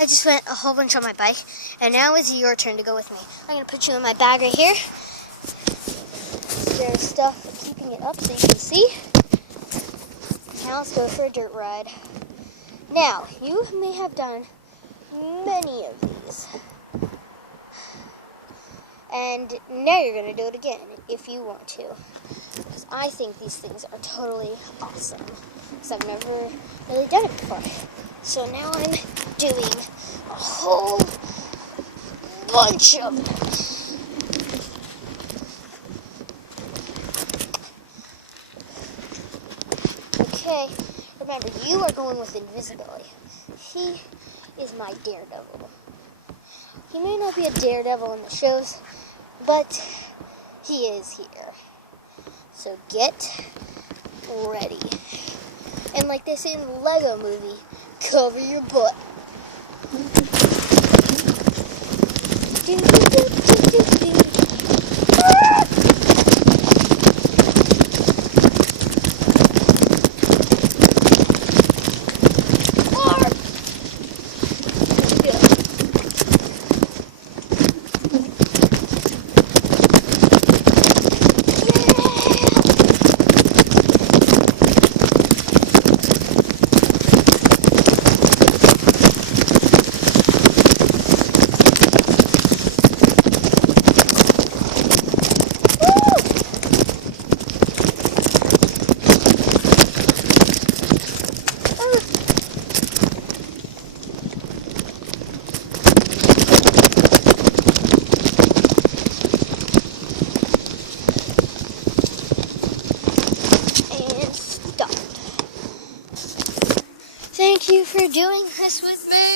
I just went a whole bunch on my bike, and now it's your turn to go with me. I'm going to put you in my bag right here. There's stuff keeping it up so you can see. Now let's go for a dirt ride. Now, you may have done many of these. And now you're going to do it again if you want to. Because I think these things are totally awesome. Because I've never really done it before. So now I'm doing a whole bunch of them. Okay, remember, you are going with invisibility. He is my daredevil. He may not be a daredevil in the shows, but he is here. So get ready. And like they say in the Lego movie, cover your butt. Thank you for doing this with me.